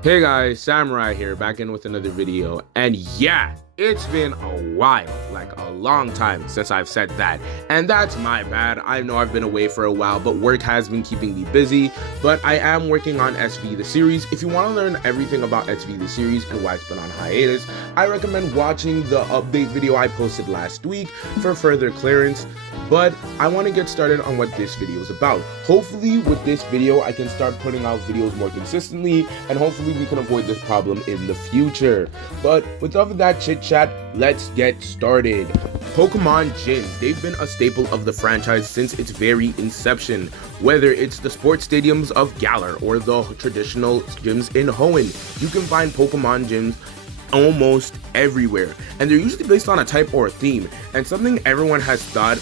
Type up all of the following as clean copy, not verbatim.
Hey guys, Samurai here, back in with another video, and yeah, it's been a while, like a long time since I've said that, and that's my bad. I know I've been away for a while, but work has been keeping me busy, but I am working on SV the series. If you want to learn everything about SV the series and why it's been on hiatus, I recommend watching the update video I posted last week for further clearance. But I want to get started on what this video is about. Hopefully with this video I can start putting out videos more consistently, and hopefully we can avoid this problem in the future. But with all of that chit chat, let's get started. Pokemon gyms, they've been a staple of the franchise since its very inception. Whether it's the sports stadiums of Galar or the traditional gyms in Hoenn, you can find Pokemon gyms almost everywhere, and they're usually based on a type or a theme. And something everyone has thought,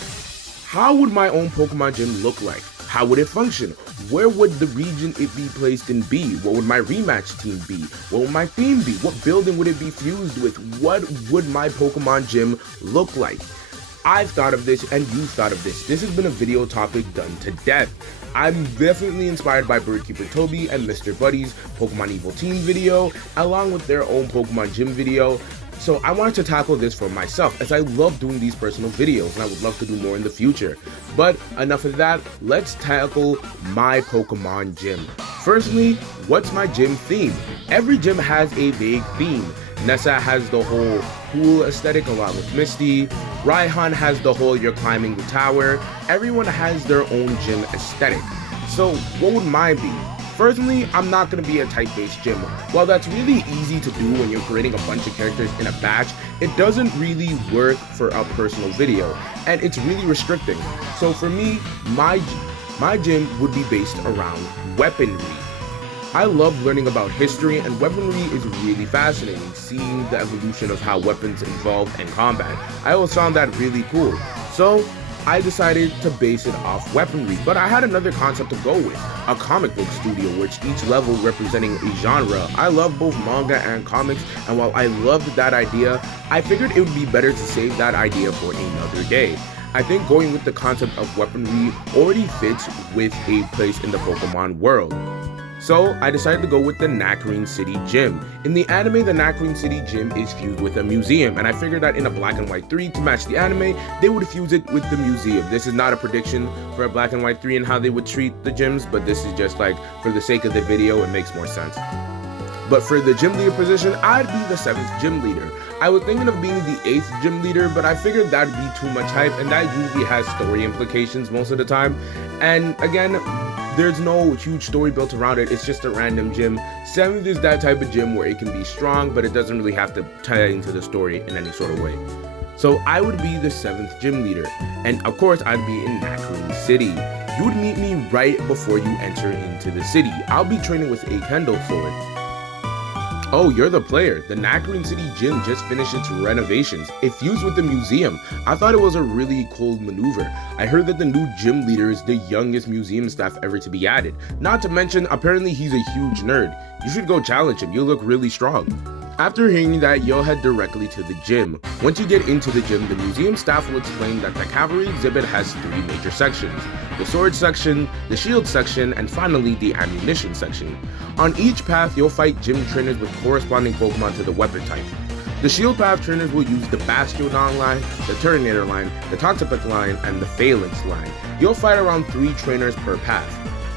how would my own Pokemon gym look like? How would it function? Where would the region it be placed in be? What would my rematch team be? What would my theme be? What building would it be fused with? What would my Pokemon gym look like? I've thought of this and you've thought of this. This has been a video topic done to death. I'm definitely inspired by Birdkeeper Toby and Mr. Buddy's Pokemon Evil Team video, along with their own Pokemon gym video. So I wanted to tackle this for myself, as I love doing these personal videos and I would love to do more in the future. But enough of that, let's tackle my Pokemon gym. Firstly, what's my gym theme? Every gym has a vague theme. Nessa has the whole pool aesthetic along with Misty. Raihan has the whole you're climbing the tower. Everyone has their own gym aesthetic. So what would mine be? Personally, I'm not going to be a type-based gym. While that's really easy to do when you're creating a bunch of characters in a batch, it doesn't really work for a personal video, and it's really restricting. So for me, my gym would be based around weaponry. I love learning about history, and weaponry is really fascinating, seeing the evolution of how weapons evolved in combat. I always found that really cool. So I decided to base it off weaponry, but I had another concept to go with, a comic book studio, which each level representing a genre. I love both manga and comics, and while I loved that idea, I figured it would be better to save that idea for another day. I think going with the concept of weaponry already fits with a place in the Pokemon world. So I decided to go with the Nacrene City Gym. In the anime, the Nacrene City Gym is fused with a museum, and I figured that in a black and white 3 to match the anime, they would fuse it with the museum. This is not a prediction for a black and white 3 and how they would treat the gyms, but this is just like, for the sake of the video, it makes more sense. But for the gym leader position, I'd be the 7th gym leader. I was thinking of being the 8th gym leader, but I figured that'd be too much hype, and that usually has story implications most of the time. And again, there's no huge story built around it, it's just a random gym. 7th is that type of gym where it can be strong, but it doesn't really have to tie into the story in any sort of way. So I would be the 7th gym leader, and of course I'd be in Nacrene City. You would meet me right before you enter into the city. I'll be training with a Kendall sword. Oh, you're the player. The Nacrene City Gym just finished its renovations. It fused with the museum. I thought it was a really cool maneuver. I heard that the new gym leader is the youngest museum staff ever to be added. Not to mention, apparently he's a huge nerd. You should go challenge him. You look really strong. After hearing that, you'll head directly to the gym. Once you get into the gym, the museum staff will explain that the cavalry exhibit has 3 major sections: the sword section, the shield section, and finally the ammunition section. On each path, you'll fight gym trainers with corresponding Pokemon to the weapon type. The shield path trainers will use the Bastiodon line, the Turtonator line, the Toxapex line, and the Phalanx line. You'll fight around 3 trainers per path.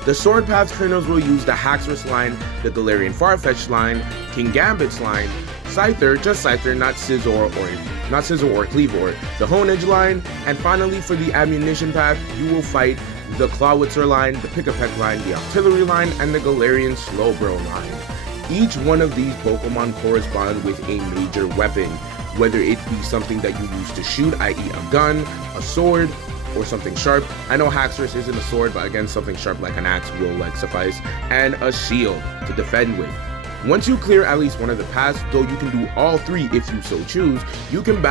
The Sword Path trainers will use the Haxorus line, the Galarian Farfetch'd line, King Gambit's line, Scyther, just Scyther, not Scizor or Cleavor, the Honedge line, and finally for the Ammunition Path, you will fight the Clawitzer line, the Pikapek line, the Artillery line, and the Galarian Slowbro line. Each one of these Pokemon correspond with a major weapon, whether it be something that you use to shoot, i.e. a gun, a sword, or something sharp. I know Haxorus isn't a sword, but again, something sharp like an axe will suffice, and a shield to defend with. Once you clear at least one of the paths, though you can do all 3 if you so choose, you can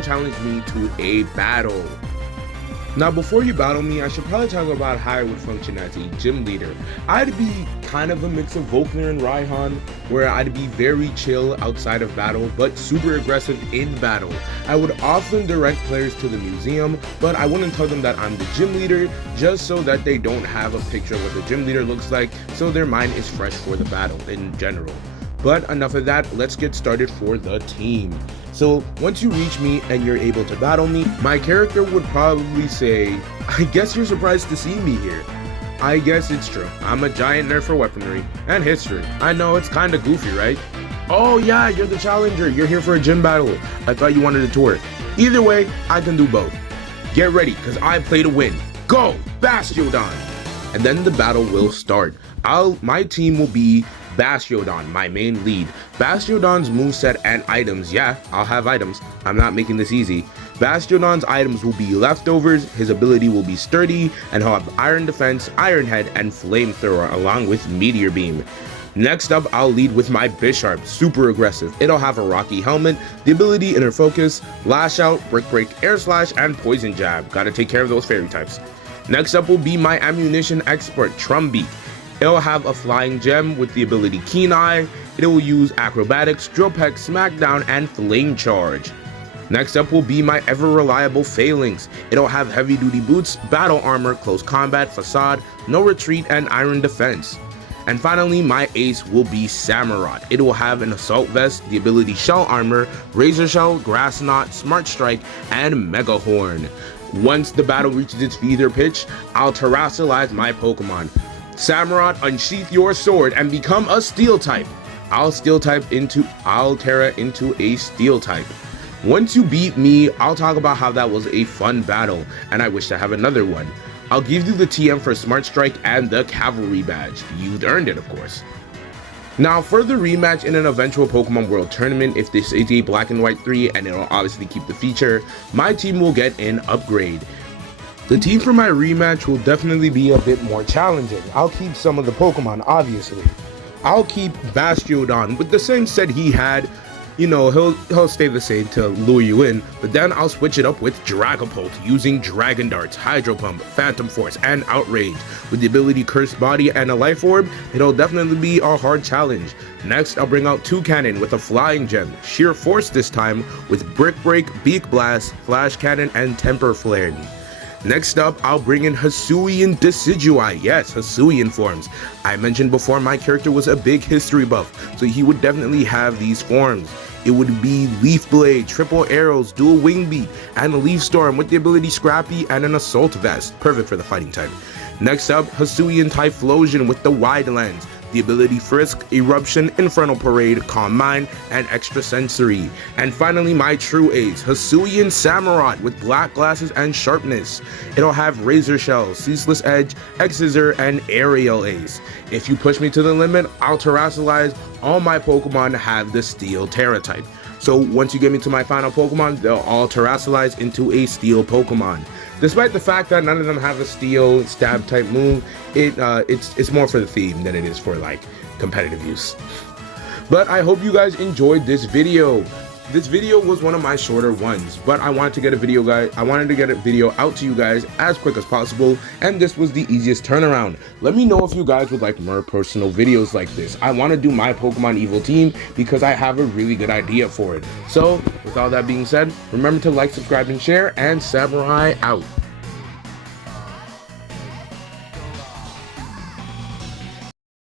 challenge me to a battle. Now before you battle me, I should probably talk about how I would function as a gym leader. I'd be kind of a mix of Volkner and Raihan, where I'd be very chill outside of battle, but super aggressive in battle. I would often direct players to the museum, but I wouldn't tell them that I'm the gym leader, just so that they don't have a picture of what the gym leader looks like, so their mind is fresh for the battle in general. But enough of that, let's get started for the team. So once you reach me and you're able to battle me, my character would probably say, I guess you're surprised to see me here. I guess it's true. I'm a giant nerd for weaponry and history. I know it's kinda goofy, right? Oh yeah, you're the challenger. You're here for a gym battle. I thought you wanted a tour. Either way, I can do both. Get ready, cause I play to win. Go, Bastiodon! And then the battle will start. My team will be Bastiodon, my main lead. Bastiodon's moveset and items, yeah, I'll have items. I'm not making this easy. Bastiodon's items will be leftovers, his ability will be sturdy, and he'll have Iron Defense, Iron Head, and Flamethrower, along with Meteor Beam. Next up, I'll lead with my Bisharp, super aggressive. It'll have a Rocky Helmet, the ability Inner Focus, Lash Out, Brick Break, Air Slash, and Poison Jab. Gotta take care of those fairy types. Next up will be my Ammunition Expert, Trumbeak. It'll have a Flying Gem with the ability Keen Eye. It will use Acrobatics, Drill Peck, Smackdown, and Flame Charge. Next up will be my ever-reliable Phalanx. It'll have Heavy Duty Boots, Battle Armor, Close Combat, Facade, No Retreat, and Iron Defense. And finally, my ace will be Samurott. It will have an Assault Vest, the ability Shell Armor, Razor Shell, Grass Knot, Smart Strike, and Mega Horn. Once the battle reaches its fever pitch, I'll terrestrialize my Pokemon. Samurott, unsheath your sword and become a Steel type. I'll Terra into a Steel type. Once you beat me, I'll talk about how that was a fun battle, and I wish to have another one. I'll give you the TM for Smart Strike and the Cavalry Badge. You'd earned it, of course. Now, for the rematch in an eventual Pokemon World Tournament, if this is a Black and White 3, and it'll obviously keep the feature, my team will get an upgrade. The team for my rematch will definitely be a bit more challenging. I'll keep some of the Pokemon, obviously. I'll keep Bastiodon with the same set he had. You know, he'll stay the same to lure you in, but then I'll switch it up with Dragapult using Dragon Darts, Hydro Pump, Phantom Force, and Outrage. With the ability Cursed Body and a Life Orb, it'll definitely be a hard challenge. Next, I'll bring out Toucannon with a Flying Gem, Sheer Force this time, with Brick Break, Beak Blast, Flash Cannon, and Temper Flare. Next up, I'll bring in Hisuian Decidueye. Yes, Hisuian forms. I mentioned before my character was a big history buff, so he would definitely have these forms. It would be Leaf Blade, Triple Arrows, Dual Wing Beat, and a Leaf Storm with the ability Scrappy and an Assault Vest. Perfect for the fighting type. Next up, Hisuian Typhlosion with the Wide Lens, the ability Frisk, Eruption, Infernal Parade, Calm Mind, and Extrasensory. And finally, my true ace, Hisuian Samurott with Black Glasses and Sharpness. It'll have Razor Shell, Ceaseless Edge, X-Scissor, and Aerial Ace. If you push me to the limit, I'll terrestrialize. All my Pokemon have the Steel Terra type. So once you get me to my final Pokemon, they'll all terrestrialize into a Steel Pokemon. Despite the fact that none of them have a Steel Stab type move, it's more for the theme than it is for like competitive use. But I hope you guys enjoyed this video. This video was one of my shorter ones, but I wanted to get a video out to you guys as quick as possible, and this was the easiest turnaround. Let me know if you guys would like more personal videos like this. I want to do my Pokemon Evil team because I have a really good idea for it. So with all that being said, remember to like, subscribe, and share, and Samurai out.